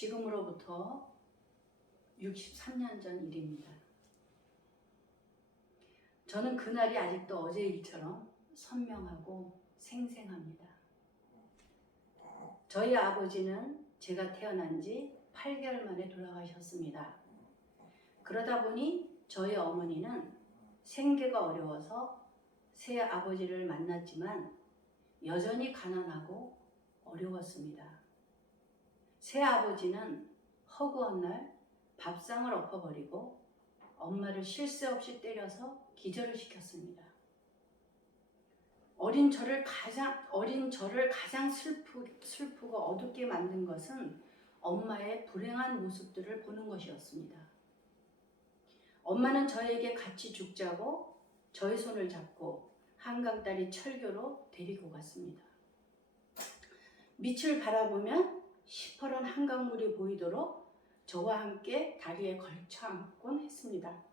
지금으로부터 63년 전 일입니다. 저는 그날이 아직도 어제 일처럼 선명하고 생생합니다. 저희 아버지는 제가 태어난 지 8개월 만에 돌아가셨습니다. 그러다 보니 저희 어머니는 생계가 어려워서 새 아버지를 만났지만 여전히 가난하고 어려웠습니다. 새 아버지는 허구한 날 밥상을 엎어버리고 엄마를 쉴 새 없이 때려서 기절을 시켰습니다. 어린 저를 가장 슬프고 어둡게 만든 것은 엄마의 불행한 모습들을 보는 것이었습니다. 엄마는 저에게 같이 죽자고 저의 손을 잡고 한강다리 철교로 데리고 갔습니다. 밑을 바라보면 시퍼런 한강물이 보이도록 저와 함께 다리에 걸쳐 앉곤 했습니다.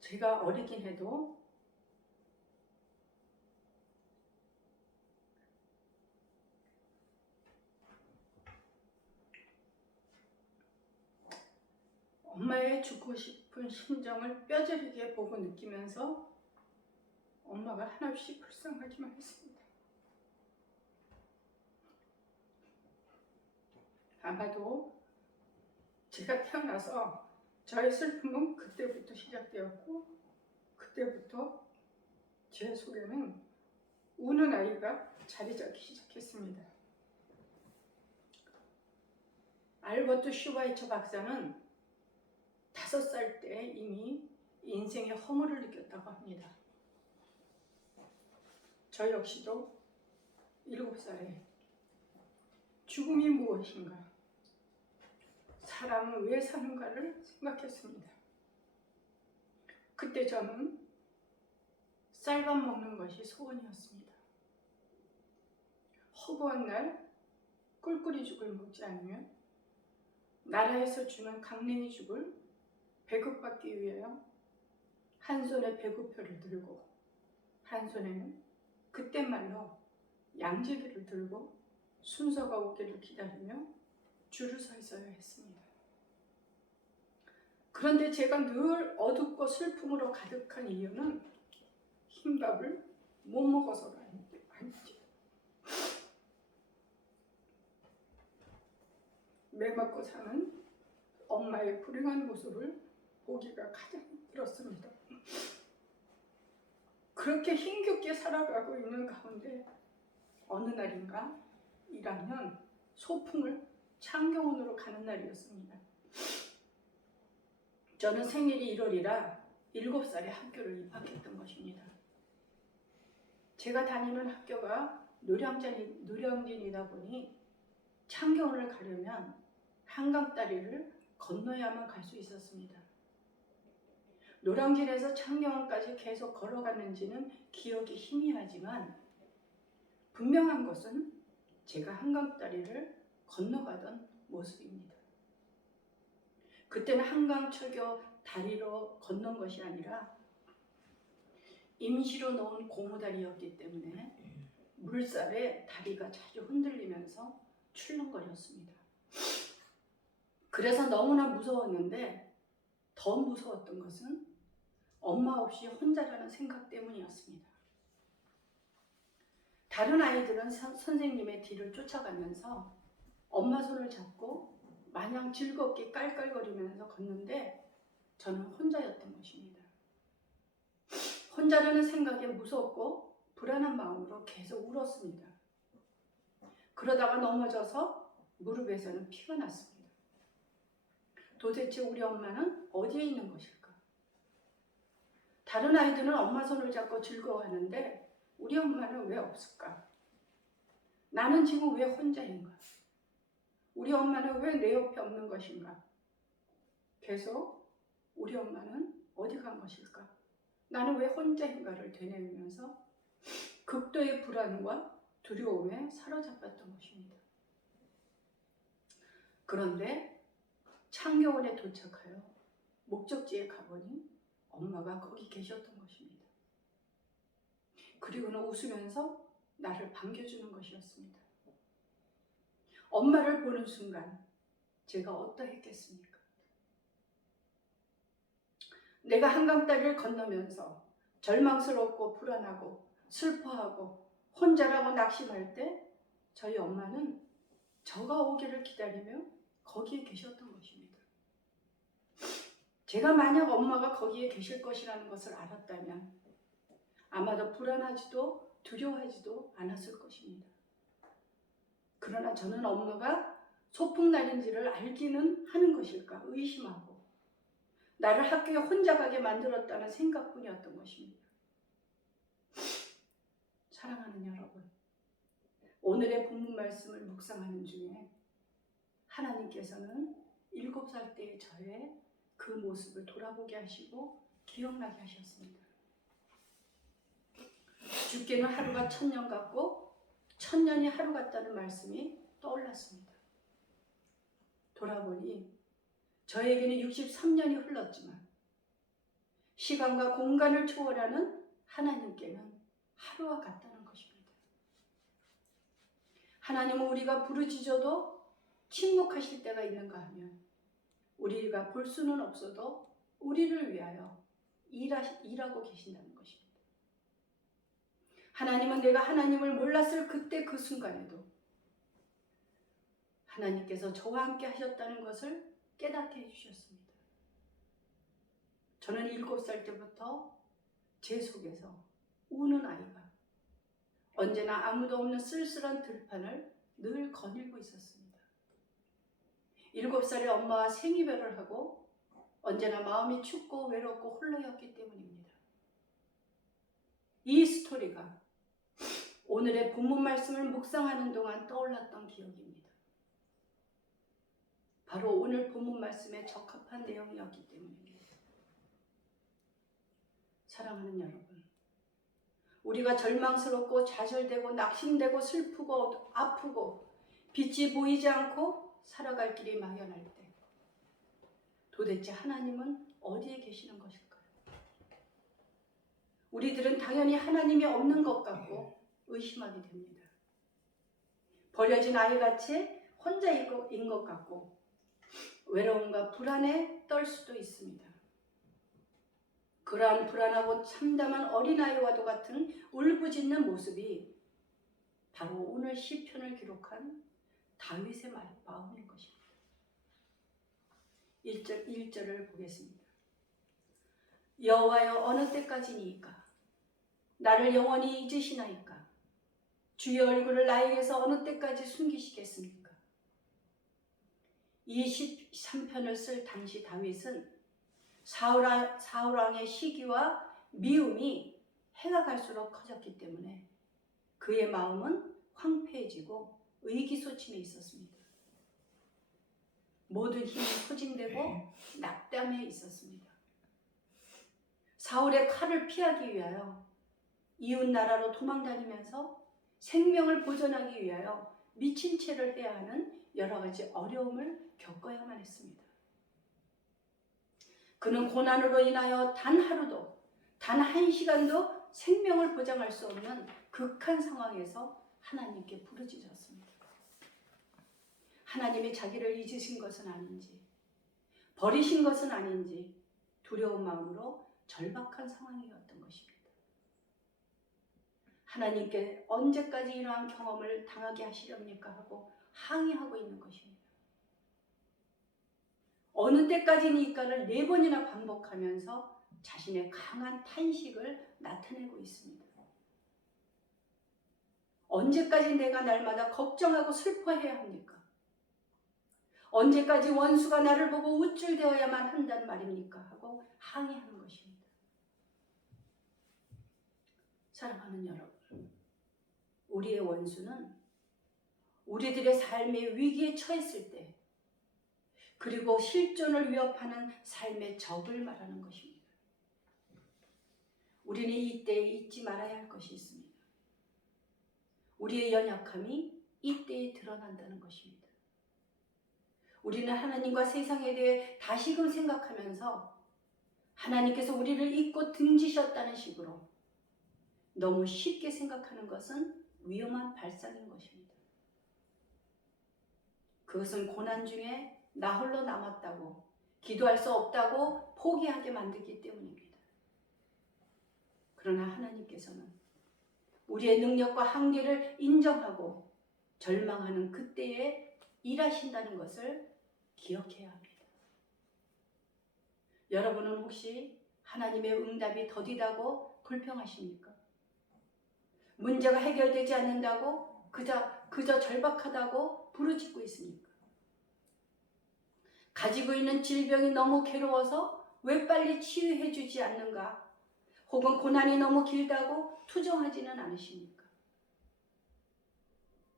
제가 어리긴 해도 엄마의 죽고 싶은 심정을 뼈저리게 보고 느끼면서 엄마가 한없이 불쌍하기만 했습니다. 아마도 제가 태어나서 저의 슬픔은 그때부터 시작되었고 그때부터 제 속에는 우는 아이가 자리 잡기 시작했습니다. 알버트 슈바이처 박사는 5살 때 이미 인생의 허물을 느꼈다고 합니다. 저 역시도 7살에 죽음이 무엇인가, 사람은 왜 사는가를 생각했습니다. 그때 저는 쌀밥 먹는 것이 소원이었습니다. 허구한 날 꿀꿀이 죽을 먹지 않으면 나라에서 주는 강냉이 죽을 배급받기 위하여 한 손에 배급표를 들고 한 손에는 그때 말로 양지기를 들고 순서가 오기를 기다리며 줄을 서 있어야 했습니다. 그런데 제가 늘 어둡고 슬픔으로 가득한 이유는 흰밥을 못 먹어서가 아니죠. 매맞고 사는 엄마의 불행한 모습을 보기가 가장 힘들었습니다. 그렇게 힘겹게 살아가고 있는 가운데 어느 날인가 1학년 소풍을 창경원으로 가는 날이었습니다. 저는 생일이 1월이라 7살에 학교를 입학했던 것입니다. 제가 다니는 학교가 노량진이다 보니 창경원을 가려면 한강다리를 건너야만 갈 수 있었습니다. 노량진에서 창경원까지 계속 걸어갔는지는 기억이 희미하지만 분명한 것은 제가 한강다리를 건너가던 모습입니다. 그때는 한강철교 다리로 건넌 것이 아니라 임시로 놓은 고무다리였기 때문에 물살에 다리가 자주 흔들리면서 출렁거렸습니다. 그래서 너무나 무서웠는데 더 무서웠던 것은 엄마 없이 혼자라는 생각 때문이었습니다. 다른 아이들은 선생님의 뒤를 쫓아가면서 엄마 손을 잡고 마냥 즐겁게 깔깔거리면서 걷는데 저는 혼자였던 것입니다. 혼자라는 생각에 무섭고 불안한 마음으로 계속 울었습니다. 그러다가 넘어져서 무릎에서는 피가 났습니다. 도대체 우리 엄마는 어디에 있는 것일까? 다른 아이들은 엄마 손을 잡고 즐거워하는데 우리 엄마는 왜 없을까? 나는 지금 왜 혼자인가? 우리 엄마는 왜 내 옆에 없는 것인가? 계속 우리 엄마는 어디 간 것일까? 나는 왜 혼자인가를 되뇌면서 극도의 불안과 두려움에 사로잡혔던 것입니다. 그런데 창교원에 도착하여 목적지에 가보니 엄마가 거기 계셨던 것입니다. 그리고는 웃으면서 나를 반겨주는 것이었습니다. 엄마를 보는 순간 제가 어떠했겠습니까? 내가 한강다리를 건너면서 절망스럽고 불안하고 슬퍼하고 혼자라고 낙심할 때 저희 엄마는 저가 오기를 기다리며 거기에 계셨던 것입니다. 제가 만약 엄마가 거기에 계실 것이라는 것을 알았다면 아마도 불안하지도 두려워하지도 않았을 것입니다. 그러나 저는 엄마가 소풍날인지를 알기는 하는 것일까 의심하고 나를 학교에 혼자 가게 만들었다는 생각뿐이었던 것입니다. 사랑하는 여러분, 오늘의 본문 말씀을 묵상하는 중에 하나님께서는 7살 때의 저의 그 모습을 돌아보게 하시고 기억나게 하셨습니다. 주께는 하루가 1000년 같고 1000년이 하루 같다는 말씀이 떠올랐습니다. 돌아보니 저에게는 63년이 흘렀지만 시간과 공간을 초월하는 하나님께는 하루와 같다는 것입니다. 하나님은 우리가 부르짖어도 침묵하실 때가 있는가 하면 우리가 볼 수는 없어도 우리를 위하여 일하고 계신다는 것입니다. 하나님은 내가 하나님을 몰랐을 그때 그 순간에도 하나님께서 저와 함께 하셨다는 것을 깨닫게 해주셨습니다. 저는 7살 때부터 제 속에서 우는 아이가 언제나 아무도 없는 쓸쓸한 들판을 늘 거닐고 있었습니다. 7살에 엄마와 생이별을 하고 언제나 마음이 춥고 외롭고 홀로였기 때문입니다. 이 스토리가 오늘의 본문 말씀을 묵상하는 동안 떠올랐던 기억입니다. 바로 오늘 본문 말씀에 적합한 내용이었기 때문입니다. 사랑하는 여러분, 우리가 절망스럽고 좌절되고 낙심되고 슬프고 아프고 빛이 보이지 않고 살아갈 길이 막연할 때 도대체 하나님은 어디에 계시는 것일까요? 우리들은 당연히 하나님이 없는 것 같고 의심하게 됩니다. 버려진 아이같이 혼자인 것 같고 외로움과 불안에 떨 수도 있습니다. 그러한 불안하고 참담한 어린아이와도 같은 울부짖는 모습이 바로 오늘 시편을 기록한 다윗의 마음인 것입니다. 1절을 보겠습니다. 여호와여 어느 때까지니이까? 나를 영원히 잊으시나이까? 주의 얼굴을 나에게서 어느 때까지 숨기시겠습니까? 이 13편을 쓸 당시 다윗은 사울왕의 시기와 미움이 해가 갈수록 커졌기 때문에 그의 마음은 황폐해지고 의기소침해 있었습니다. 모든 힘이 소진되고 낙담해 있었습니다. 사울의 칼을 피하기 위하여 이웃 나라로 도망다니면서 생명을 보존하기 위하여 미친 채를 해야 하는 여러 가지 어려움을 겪어야만 했습니다. 그는 고난으로 인하여 단 하루도, 단 한 시간도 생명을 보장할 수 없는 극한 상황에서 하나님께 부르짖었습니다. 하나님이 자기를 잊으신 것은 아닌지, 버리신 것은 아닌지 두려운 마음으로 절박한 상황이었던 것입니다. 하나님께 언제까지 이러한 경험을 당하게 하시렵니까 하고 항의하고 있는 것입니다. 어느 때까지니까를 4번이나 반복하면서 자신의 강한 탄식을 나타내고 있습니다. 언제까지 내가 날마다 걱정하고 슬퍼해야 합니까? 언제까지 원수가 나를 보고 우쭐대어야만 한단 말입니까? 하고 항의하는 것입니다. 사랑하는 여러분, 우리의 원수는 우리들의 삶의 위기에 처했을 때 그리고 실존을 위협하는 삶의 적을 말하는 것입니다. 우리는 이때에 잊지 말아야 할 것이 있습니다. 우리의 연약함이 이때에 드러난다는 것입니다. 우리는 하나님과 세상에 대해 다시금 생각하면서 하나님께서 우리를 잊고 등지셨다는 식으로 너무 쉽게 생각하는 것은 위험한 발상인 것입니다. 그것은 고난 중에 나 홀로 남았다고, 기도할 수 없다고 포기하게 만들기 때문입니다. 그러나 하나님께서는 우리의 능력과 한계를 인정하고 절망하는 그때에 일하신다는 것을 기억해야 합니다. 여러분은 혹시 하나님의 응답이 더디다고 불평하십니까? 문제가 해결되지 않는다고 그저 절박하다고 부르짖고 있습니까? 가지고 있는 질병이 너무 괴로워서 왜 빨리 치유해 주지 않는가? 혹은 고난이 너무 길다고 투정하지는 않으십니까?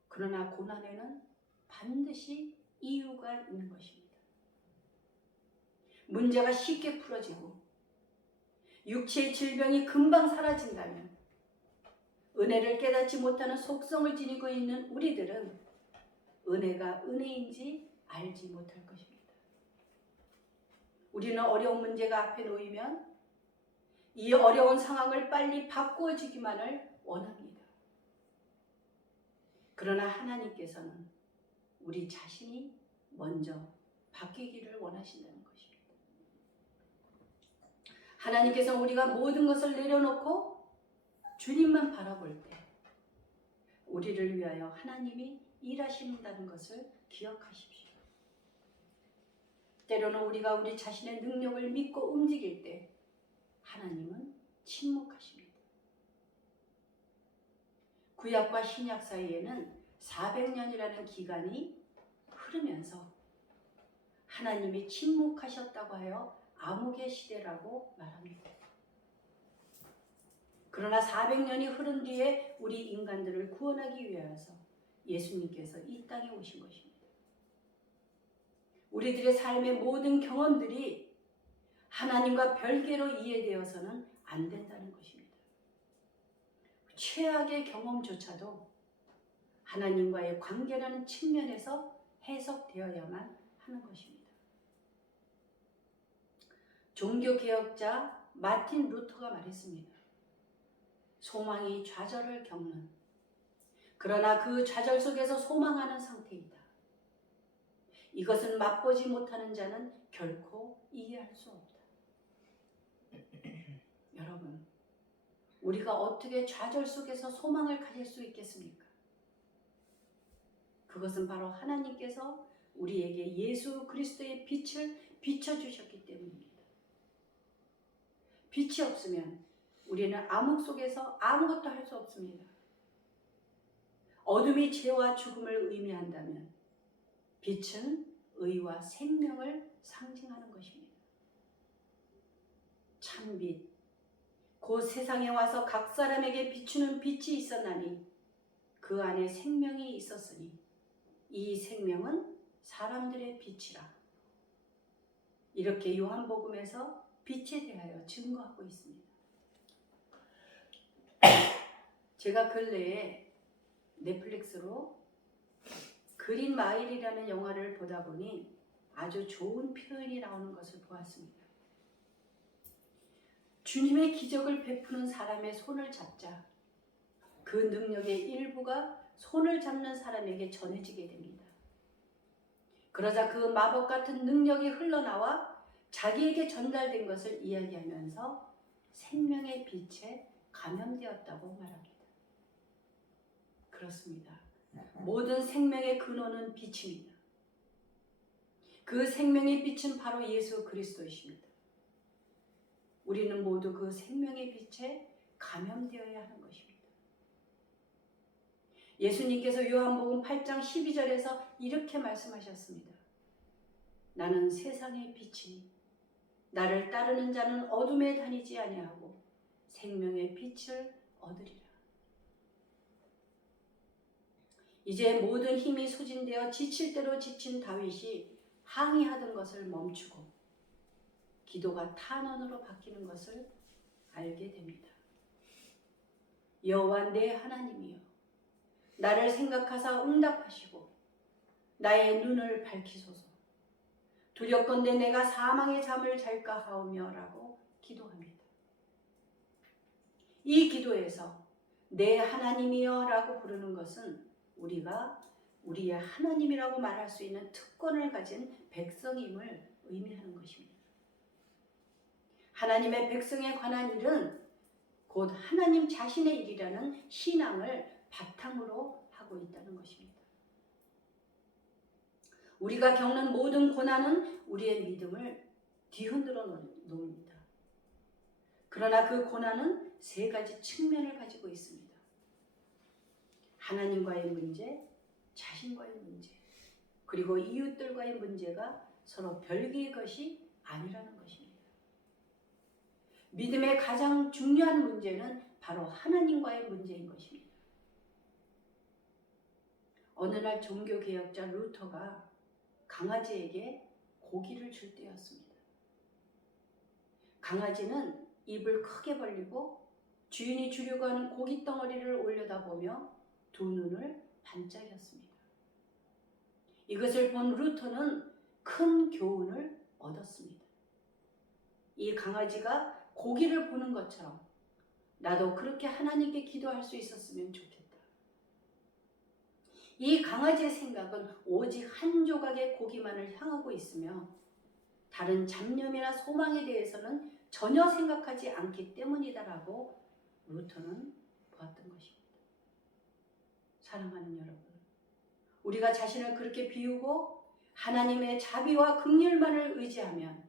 그러나 고난에는 반드시 이유가 있는 것입니다. 문제가 쉽게 풀어지고 육체의 질병이 금방 사라진다면 은혜를 깨닫지 못하는 속성을 지니고 있는 우리들은 은혜가 은혜인지 알지 못할 것입니다. 우리는 어려운 문제가 앞에 놓이면 이 어려운 상황을 빨리 바꾸어지기만을 원합니다. 그러나 하나님께서는 우리 자신이 먼저 바뀌기를 원하신다는 것입니다. 하나님께서 우리가 모든 것을 내려놓고 주님만 바라볼 때 우리를 위하여 하나님이 일하신다는 것을 기억하십시오. 때로는 우리가 우리 자신의 능력을 믿고 움직일 때 하나님은 침묵하십니다. 구약과 신약 사이에는 400년이라는 기간이 흐르면서 하나님이 침묵하셨다고 하여 암흑의 시대라고 말합니다. 그러나 400년이 흐른 뒤에 우리 인간들을 구원하기 위하여서 예수님께서 이 땅에 오신 것입니다. 우리들의 삶의 모든 경험들이 하나님과 별개로 이해되어서는 안 된다는 것입니다. 최악의 경험조차도 하나님과의 관계라는 측면에서 해석되어야만 하는 것입니다. 종교개혁자 마틴 루터가 말했습니다. 소망이 좌절을 겪는, 그러나 그 좌절 속에서 소망하는 상태이다. 이것은 맛보지 못하는 자는 결코 이해할 수 없다. 여러분, 우리가 어떻게 좌절 속에서 소망을 가질 수 있겠습니까? 그것은 바로 하나님께서 우리에게 예수 그리스도의 빛을 비춰주셨기 때문입니다. 빛이 없으면 우리는 암흑 속에서 아무것도 할 수 없습니다. 어둠이 죄와 죽음을 의미한다면 빛은 의와 생명을 상징하는 것입니다. 참빛, 곧 세상에 와서 각 사람에게 비추는 빛이 있었나니 그 안에 생명이 있었으니 이 생명은 사람들의 빛이라. 이렇게 요한복음에서 빛에 대하여 증거하고 있습니다. 제가 근래에 넷플릭스로 그린 마일이라는 영화를 보다 보니 아주 좋은 표현이 나오는 것을 보았습니다. 주님의 기적을 베푸는 사람의 손을 잡자 그 능력의 일부가 손을 잡는 사람에게 전해지게 됩니다. 그러자 그 마법 같은 능력이 흘러나와 자기에게 전달된 것을 이야기하면서 생명의 빛에 감염되었다고 말합니다. 그렇습니다. 모든 생명의 근원은 빛입니다. 그 생명의 빛은 바로 예수 그리스도이십니다. 우리는 모두 그 생명의 빛에 감염되어야 하는 것입니다. 예수님께서 요한복음 8장 12절에서 이렇게 말씀하셨습니다. 나는 세상의 빛이니 나를 따르는 자는 어둠에 다니지 아니하고 생명의 빛을 얻으리라. 이제 모든 힘이 소진되어 지칠 대로 지친 다윗이 항의하던 것을 멈추고 기도가 탄원으로 바뀌는 것을 알게 됩니다. 여호와 내 하나님이여 나를 생각하사 응답하시고 나의 눈을 밝히소서. 두렵건대 내가 사망의 잠을 잘까 하오며 라고 기도합니다. 이 기도에서 내 하나님이여 라고 부르는 것은 우리가 우리의 하나님이라고 말할 수 있는 특권을 가진 백성임을 의미하는 것입니다. 하나님의 백성에 관한 일은 곧 하나님 자신의 일이라는 신앙을 바탕으로 하고 있다는 것입니다. 우리가 겪는 모든 고난은 우리의 믿음을 뒤흔들어 놓습니다. 그러나 그 고난은 세 가지 측면을 가지고 있습니다. 하나님과의 문제, 자신과의 문제, 그리고 이웃들과의 문제가 서로 별개의 것이 아니라는 것입니다. 믿음의 가장 중요한 문제는 바로 하나님과의 문제인 것입니다. 어느 날 종교개혁자 루터가 강아지에게 고기를 줄 때였습니다. 강아지는 입을 크게 벌리고 주인이 주려고 하는 고기 덩어리를 올려다보며 두 눈을 반짝였습니다. 이것을 본 루터는 큰 교훈을 얻었습니다. 이 강아지가 고기를 보는 것처럼 나도 그렇게 하나님께 기도할 수 있었으면 좋겠다. 이 강아지의 생각은 오직 한 조각의 고기만을 향하고 있으며 다른 잡념이나 소망에 대해서는 전혀 생각하지 않기 때문이다라고 루터는 보았던 것입니다. 사랑하는 여러분, 우리가 자신을 그렇게 비우고 하나님의 자비와 긍휼만을 의지하면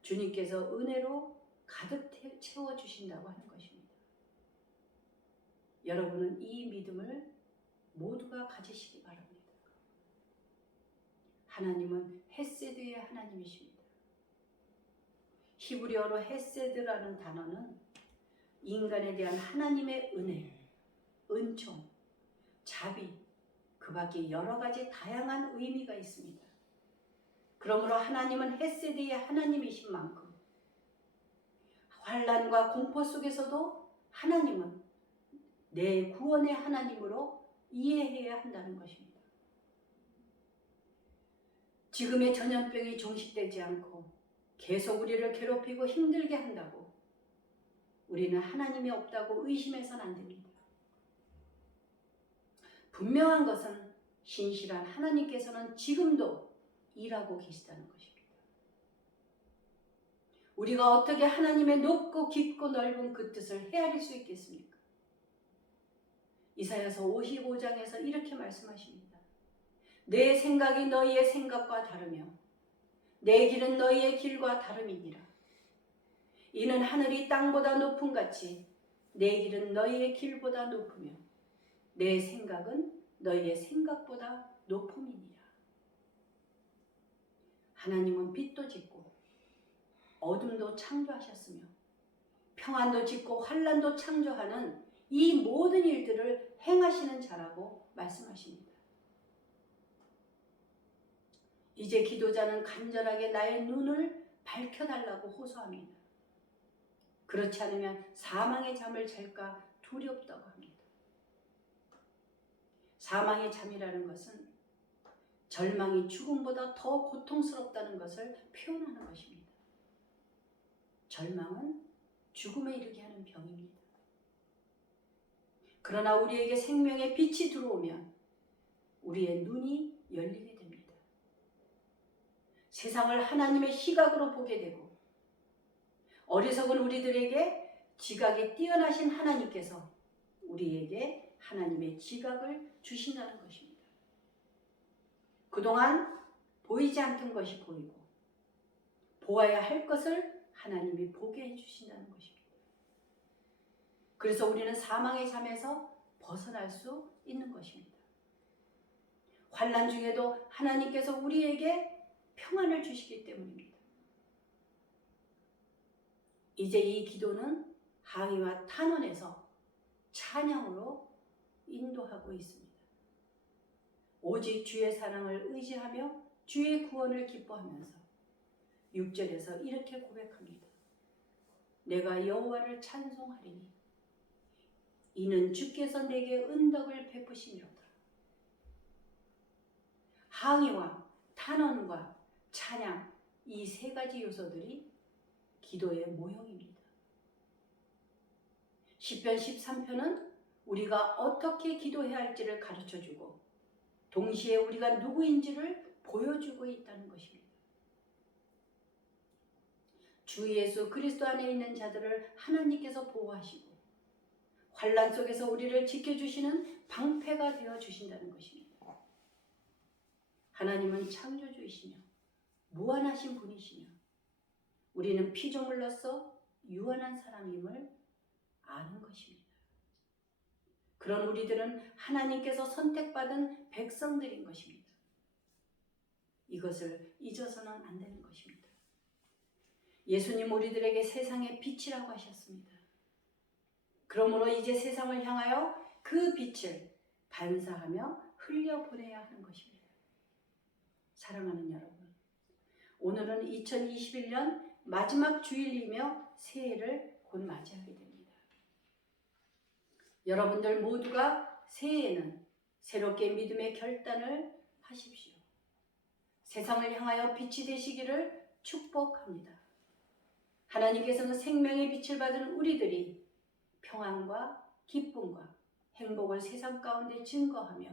주님께서 은혜로 가득 채워주신다고 하는 것입니다. 여러분은 이 믿음을 모두가 가지시기 바랍니다. 하나님은 헤세드의 하나님이십니다. 히브리어로 헤세드라는 단어는 인간에 대한 하나님의 은혜, 은총, 자비, 그 밖에 여러 가지 다양한 의미가 있습니다. 그러므로 하나님은 헤세드의 하나님이신 만큼 환난과 공포 속에서도 하나님은 내 구원의 하나님으로 이해해야 한다는 것입니다. 지금의 전염병이 종식되지 않고 계속 우리를 괴롭히고 힘들게 한다고 우리는 하나님이 없다고 의심해서는 안 됩니다. 분명한 것은 신실한 하나님께서는 지금도 일하고 계시다는 것입니다. 우리가 어떻게 하나님의 높고 깊고 넓은 그 뜻을 헤아릴 수 있겠습니까? 이사야서 55장에서 이렇게 말씀하십니다. 내 생각이 너희의 생각과 다르며 내 길은 너희의 길과 다름이니라. 이는 하늘이 땅보다 높음 같이 내 길은 너희의 길보다 높으며 내 생각은 너희의 생각보다 높음이니라. 하나님은 빛도 짓고 어둠도 창조하셨으며 평안도 짓고 환난도 창조하는 이 모든 일들을 행하시는 자라고 말씀하십니다. 이제 기도자는 간절하게 나의 눈을 밝혀달라고 호소합니다. 그렇지 않으면 사망의 잠을 잘까 두렵다고 합니다. 사망의 잠이라는 것은 절망이 죽음보다 더 고통스럽다는 것을 표현하는 것입니다. 절망은 죽음에 이르게 하는 병입니다. 그러나 우리에게 생명의 빛이 들어오면 우리의 눈이 열리게 됩니다. 세상을 하나님의 시각으로 보게 되고 어리석은 우리들에게 지각이 뛰어나신 하나님께서 우리에게 하나님의 지각을 주신다는 것입니다. 그동안 보이지 않던 것이 보이고 보아야 할 것을 하나님이 보게 해주신다는 것입니다. 그래서 우리는 사망의 잠에서 벗어날 수 있는 것입니다. 환난 중에도 하나님께서 우리에게 평안을 주시기 때문입니다. 이제 이 기도는 항의와 탄원에서 찬양으로 인도하고 있습니다. 오직 주의 사랑을 의지하며 주의 구원을 기뻐하면서 6절에서 이렇게 고백합니다. 내가 여호와를 찬송하리니 이는 주께서 내게 은덕을 베푸심이로다. 항의와 탄원과 찬양, 이 세 가지 요소들이 기도의 모형입니다. 시편 13편은 우리가 어떻게 기도해야 할지를 가르쳐주고 동시에 우리가 누구인지를 보여주고 있다는 것입니다. 주 예수 그리스도 안에 있는 자들을 하나님께서 보호하시고 환난 속에서 우리를 지켜주시는 방패가 되어 주신다는 것입니다. 하나님은 창조주이시며 무한하신 분이시며 우리는 피조물로서 유한한 사람임을 아는 것입니다. 그런 우리들은 하나님께서 선택받은 백성들인 것입니다. 이것을 잊어서는 안 되는 것입니다. 예수님 우리들에게 세상의 빛이라고 하셨습니다. 그러므로 이제 세상을 향하여 그 빛을 반사하며 흘려보내야 하는 것입니다. 사랑하는 여러분, 오늘은 2021년 마지막 주일이며 새해를 곧 맞이하게 됩니다. 여러분들 모두가 새해에는 새롭게 믿음의 결단을 하십시오. 세상을 향하여 빛이 되시기를 축복합니다. 하나님께서는 생명의 빛을 받은 우리들이 평안과 기쁨과 행복을 세상 가운데 증거하며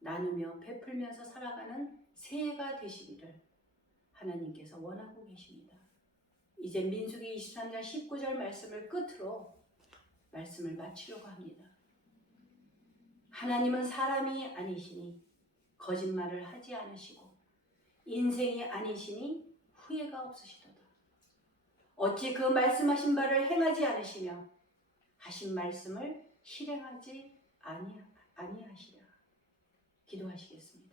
나누며 베풀면서 살아가는 새해가 되시기를 하나님께서 원하고 계십니다. 이제 민수기 23장 19절 말씀을 끝으로 말씀을 마치려고 합니다. 하나님은 사람이 아니시니 거짓말을 하지 않으시고 인생이 아니시니 후회가 없으시도다. 어찌 그 말씀하신 바를 행하지 않으시며 하신 말씀을 실행하지 아니하시랴. 기도하시겠습니다.